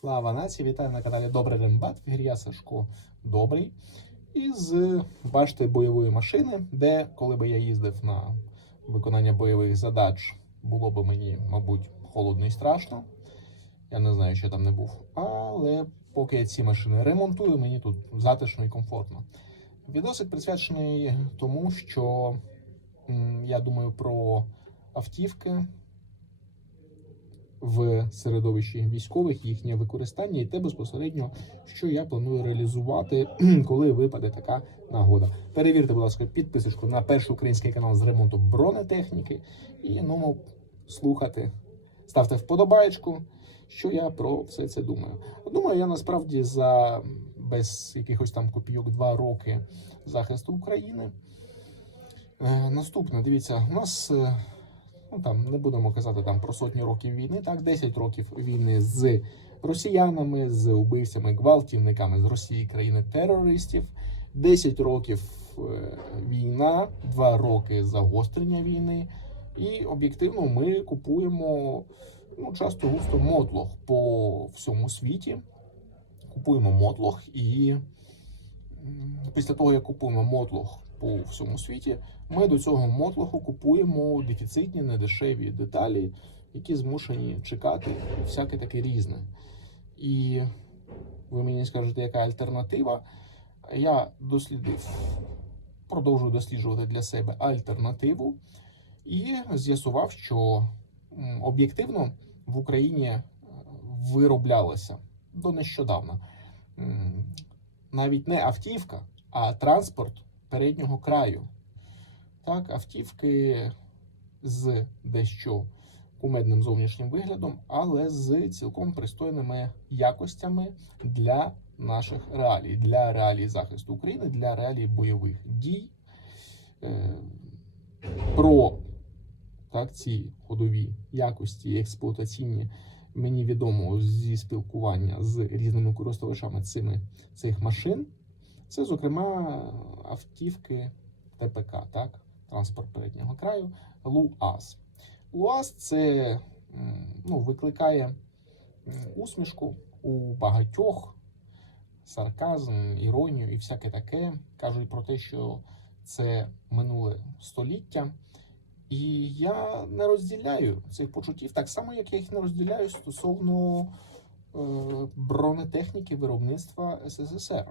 Слава нації! Вітаю на каналі Добрий Рембат. В я Сашко Добрий. Із, бачите, бойової машини, де, коли би я їздив на виконання бойових задач, було б мені, мабуть, холодно і страшно. Я не знаю, що там не був. Але поки я ці машини ремонтую, мені тут затишно і комфортно. Відосик присвячений тому, що я думаю про автівки в середовищі військових, їхнє використання і те безпосередньо, що я планую реалізувати, коли випаде така нагода. Перевірте, будь ласка, підписочку на перший український канал з ремонту бронетехніки і ну, слухати. Ставте вподобаєчку, що я про все це думаю. Думаю, я насправді за без якихось там копійок два роки захисту України. Е, наступне, дивіться, у нас. Ну там не будемо казати там про сотні років війни, так 10 років війни з росіянами, з убивцями, гвалтівниками з Росії, країни терористів, 10 років е, війна, 2 роки загострення війни. І об'єктивно ми купуємо ну, часто густо мотлох по всьому світі. Купуємо мотлох і після того, як купуємо мотлох по всьому світі, ми до цього мотлоху купуємо дефіцитні, недешеві деталі, які змушені чекати, і всяке таке різне. І ви мені скажете, яка альтернатива? Я дослідив, продовжую досліджувати для себе альтернативу і з'ясував, що об'єктивно в Україні е, вироблялося до нещодавна навіть не автівка, а транспорт переднього краю. Так, автівки з дещо кумедним зовнішнім виглядом, але з цілком пристойними якостями для наших реалій, для реалій захисту України, для реалій бойових дій. Е, Про так, ці ходові якості експлуатаційні мені відомо зі спілкування з різними користувачами цими, цих машин. Це, зокрема, автівки ТПК, так, транспорт переднього краю, ЛУАЗ. ЛУАЗ це ну, викликає усмішку у багатьох, сарказм, іронію і всяке таке. Кажуть про те, що це минуле століття. І я не розділяю цих почуттів, так само, як я їх не розділяю стосовно е, бронетехніки виробництва СССР.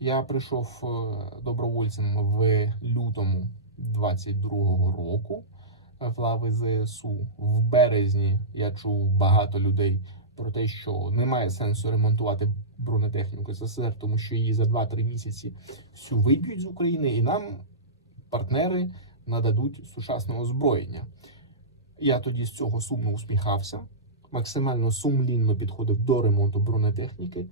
Я прийшов е, добровольцем в лютому 22-го року е, в ЗСУ. В березні я чув багато людей про те, що немає сенсу ремонтувати бронетехніку СССР, тому що її за 2-3 місяці всю виб'ють з України, і нам партнери нададуть сучасне озброєння. Я тоді з цього сумно усміхався, максимально сумлінно підходив до ремонту бронетехніки.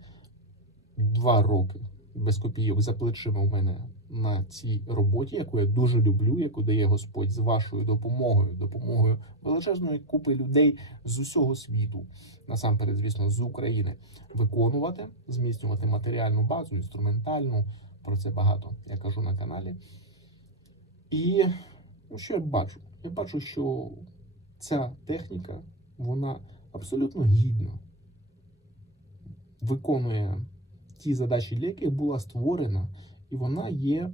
Два роки без копійок за плечима у мене на цій роботі, яку я дуже люблю, яку дає Господь з вашою допомогою, допомогою величезної купи людей з усього світу, насамперед, звісно, з України, виконувати, зміцнювати матеріальну базу, інструментальну. Про це багато я кажу на каналі. І ну, що я бачу? Я бачу, що ця техніка вона абсолютно гідно виконує ті задачі, для яких була створена, і вона є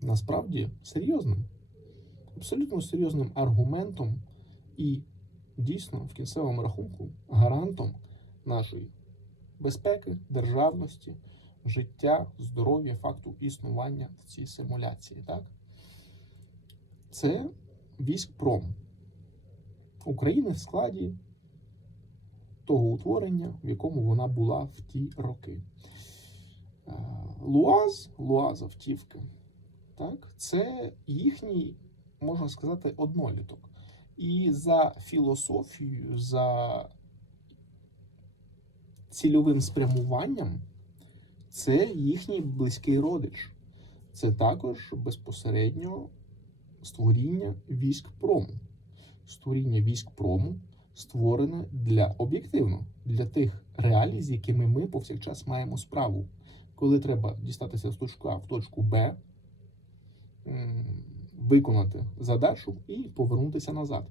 насправді серйозним, абсолютно серйозним аргументом і дійсно в кінцевому рахунку гарантом нашої безпеки, державності, життя, здоров'я, факту існування в цій симуляції. Так? Це військпром України в складі того утворення, в якому вона була в ті роки. Луаз, Луаз автівки, так, це їхній, можна сказати, одноліток. І за філософією, за цільовим спрямуванням, це їхній близький родич. Це також безпосередньо створіння військ прому. Створіння військ прому створене для об'єктивно для тих реалій, з якими ми повсякчас маємо справу. Коли треба дістатися з точки А в точку Б, виконати задачу і повернутися назад.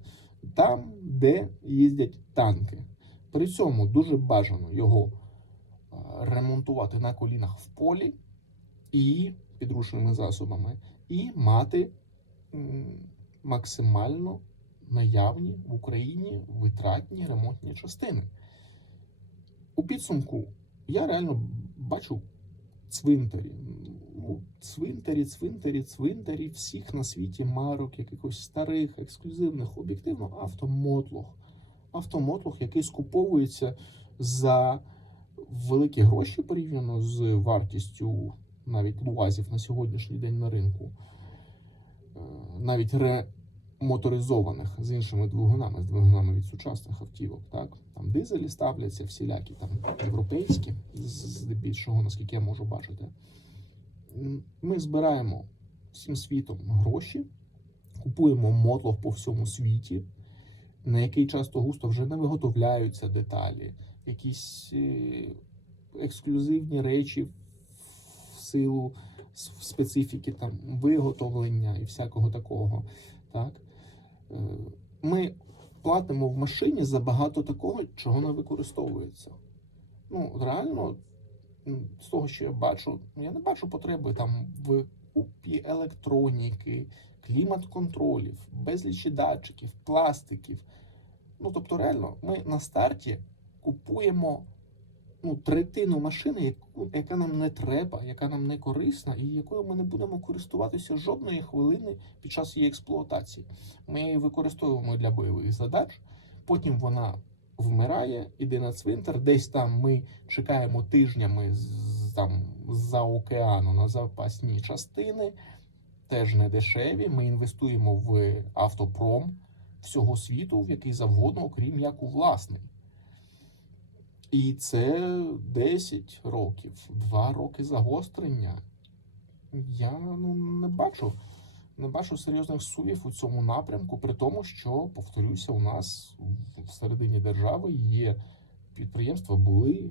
Там, де їздять танки, При цьому дуже бажано його е, ремонтувати на колінах в полі і підручними засобами, і мати максимально наявні в Україні витратні ремонтні частини. У підсумку я реально бачу цвинтарі. Ну, цвинтарі, цвинтарі, цвинтарі всіх на світі марок, якихось старих, ексклюзивних, об'єктивно, автомотлох. Автомотлох, який скуповується за великі гроші порівняно з вартістю навіть луазів на сьогоднішній день на ринку. Е, Навіть ремоторизованих з іншими двигунами, з двигунами від сучасних автівок. Так? Там дизелі ставляться всілякі, там європейські, здебільшого, наскільки я можу бачити. Ми збираємо всім світом гроші, купуємо мотлох по всьому світі, на який часто густо вже не виготовляються деталі, якісь е, ексклюзивні речі в силу специфіки там виготовлення і всякого такого. Так? Е, Ми платимо в машині за багато такого, чого не використовується. Ну, реально, з того, що я бачу, я не бачу потреби там в купі електроніки, клімат-контролів, безлічі датчиків, пластиків. Ну, тобто, реально, ми на старті купуємо ну, третину машини, яку, яка нам не треба, яка нам не корисна, і якою ми не будемо користуватися жодної хвилини під час її експлуатації. Ми її використовуємо для бойових задач, потім вона вмирає, іде на цвинтар, десь там ми чекаємо тижнями з, там, з-за океану на запасні частини, теж не дешеві. Ми інвестуємо в автопром всього світу, в який завгодно, окрім як у власний. І це 10 років, 2 роки загострення. Я ну, не бачу, не бачу серйозних сувів у цьому напрямку, при тому, що, повторюся, у нас всередині держави є підприємства, були,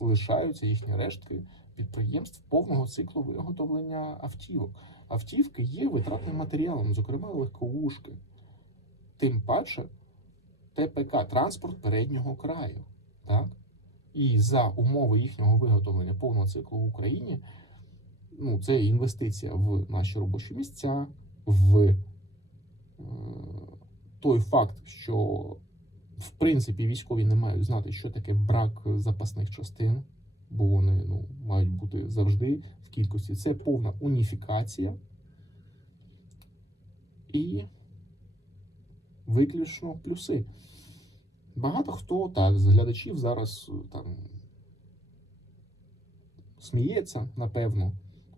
лишаються їхні рештки підприємств повного циклу виготовлення автівок. Автівки є витратним матеріалом, зокрема легковушки. Тим паче ТПК транспорт переднього краю. Так? І за умови їхнього виготовлення повного циклу в Україні, ну, це інвестиція в наші робочі місця, в е, той факт, що в принципі військові не мають знати, що таке брак запасних частин, бо вони ну, мають бути завжди в кількості. Це повна уніфікація і виключно плюси. Багато хто так з глядачів зараз е, там сміється, напевно,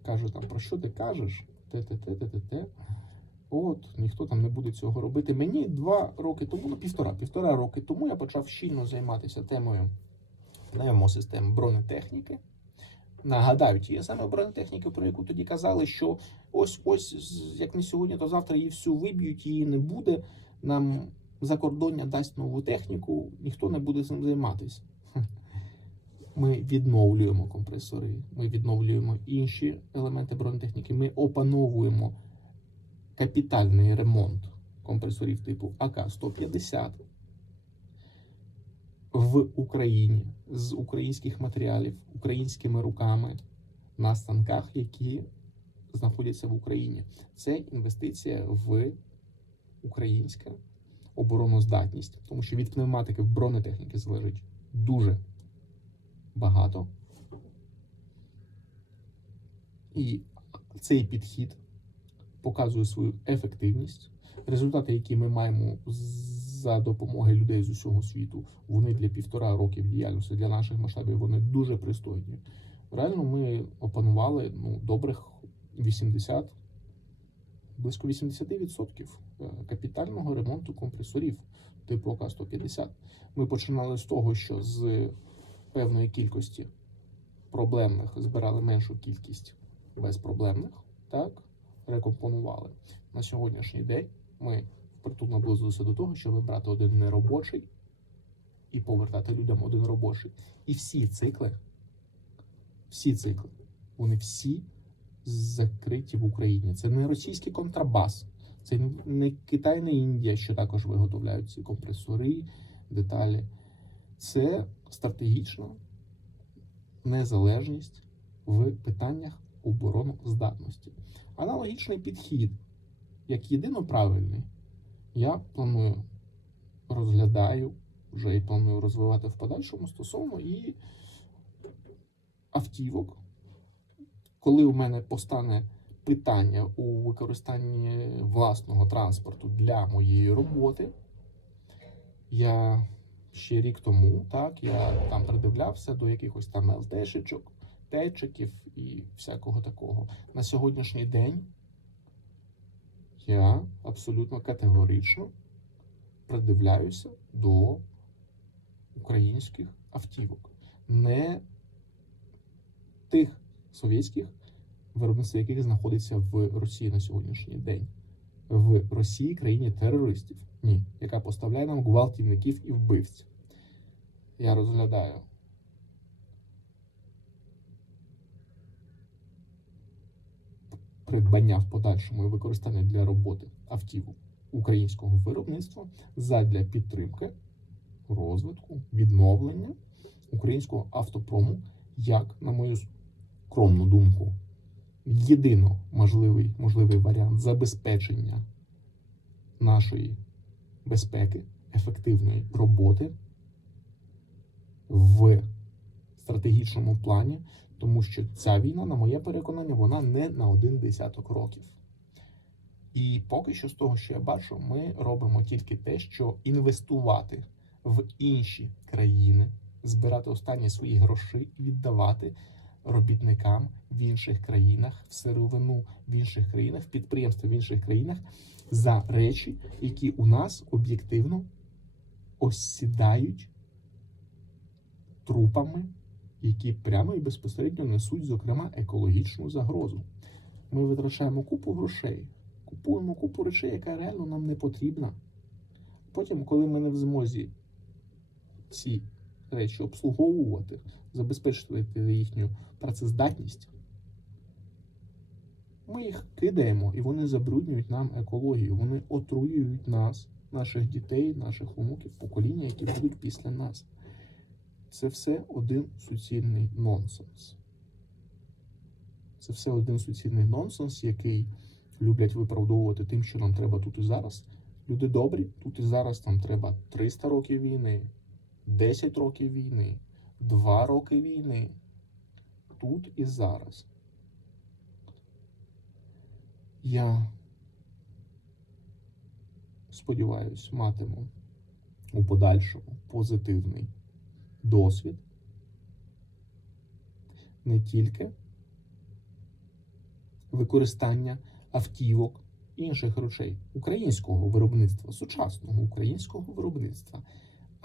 каже там, про що ти кажеш? Те-те-те, те-те-те. От, ніхто там не буде цього робити. Мені два роки тому, ну півтора, півтора роки тому я почав щільно займатися темою пневмосистем бронетехніки. Нагадаю, ті саме бронетехніки, про яку тоді казали, що ось ось, як не сьогодні, то завтра її всю виб'ють, її не буде. Нам закордоння дасть нову техніку, ніхто не буде цим займатися. Ми відновлюємо компресори, ми відновлюємо інші елементи бронетехніки, ми опановуємо капітальний ремонт компресорів типу АК-150 в Україні з українських матеріалів, українськими руками на станках, які знаходяться в Україні. Це інвестиція в українське обороноздатність, тому що від пневматики в бронетехніки залежить дуже багато. І цей підхід показує свою ефективність. Результати, які ми маємо за допомогою людей з усього світу, вони для півтора років діяльності для наших масштабів вони дуже пристойні. Реально, ми опанували ну, добрих 80, близько 80% е, капітального ремонту компресорів типу АК-150. Ми починали з того, що з певної кількості проблемних збирали меншу кількість безпроблемних, так, рекомпонували. На сьогоднішній день ми впритул наблизилися до того, щоб брати один неробочий і повертати людям один робочий. І всі цикли, всі цикли, вони всі закриті в Україні. Це не російський контрабас, це не Китай, не Індія, що також виготовляють ці компресори, деталі. це стратегічна незалежність в питаннях обороноздатності. Аналогічний підхід, як єдино правильний, я планую розглядаю вже і планую розвивати в подальшому стосовно і автівок. Коли у мене постане питання у використанні власного транспорту для моєї роботи, я ще рік тому, так, я там придивлявся до якихось там ЛТшечок, течиків і всякого такого. На сьогоднішній день я абсолютно категорично придивляюся до українських автівок, не тих совєтських, виробництво яких знаходиться в Росії на сьогоднішній день, в Росії країні терористів, ні, яка поставляє нам гвалтівників і вбивців. Я розглядаю. Придбання в подальшому і використання для роботи автівок українського виробництва задля підтримки, розвитку, відновлення українського автопрому, як, на мою скромну думку, єдино можливий, можливий варіант забезпечення нашої безпеки, ефективної роботи в стратегічному плані, тому що ця війна, на моє переконання, вона не на один десяток років. І поки що з того, що я бачу, ми робимо тільки те, що інвестувати в інші країни, збирати останні свої гроші і віддавати робітникам в інших країнах, в сировину в інших країнах, в підприємства в інших країнах за речі, які у нас об'єктивно осідають трупами, які прямо і безпосередньо несуть, зокрема, екологічну загрозу. Ми витрачаємо купу грошей купуємо купу речей, яка реально нам не потрібна. Потім, коли ми не в змозі ці речі обслуговувати, забезпечувати їхню працездатність, ми їх кидаємо і вони забруднюють нам екологію. Вони отруюють нас, наших дітей, наших онуків, покоління, які будуть після нас. Це все один суцільний нонсенс. Це все один суцільний нонсенс, який люблять виправдовувати тим, що нам треба тут і зараз. Люди добрі, тут і зараз нам треба 300 років війни, 10 років війни, 2 роки війни. Тут і зараз. Я сподіваюсь, матиму у подальшому позитивний досвід не тільки використання автівок, інших речей українського виробництва, сучасного українського виробництва,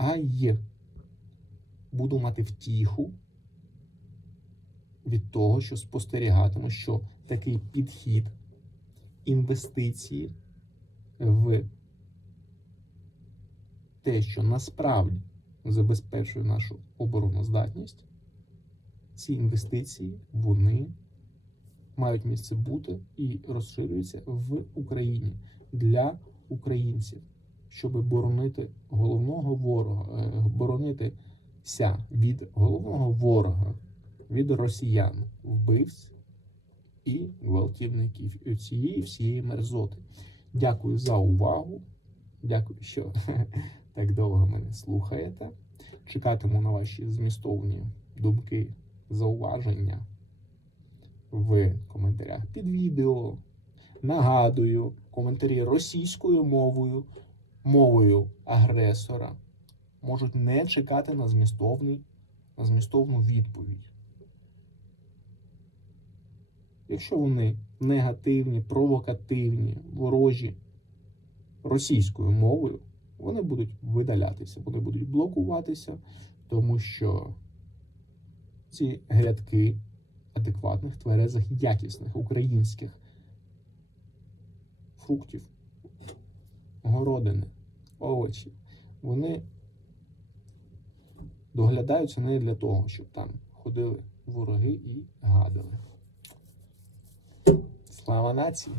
а й буду мати втіху від того, що спостерігатиму, що такий підхід інвестиції в те, що насправді забезпечує нашу обороноздатність, ці інвестиції вони мають місце бути і розширюються в Україні для українців, щоб боронити головного ворога, е, боронитися від головного ворога, від росіян, вбивць і гвалтівників цієї всієї мерзоти. Дякую за увагу. Дякую, що так довго мене слухаєте. Чекатиму на ваші змістовні думки, зауваження в коментарях під відео. Нагадую, коментарі російською мовою, мовою агресора можуть не чекати на на змістовну відповідь. Якщо вони негативні, провокативні, ворожі російською мовою, вони будуть видалятися, вони будуть блокуватися, тому що ці грядки адекватних, тверезих, якісних українських фруктів, городини, овочі, вони доглядаються не для того, щоб там ходили вороги і гадали. Слава нації!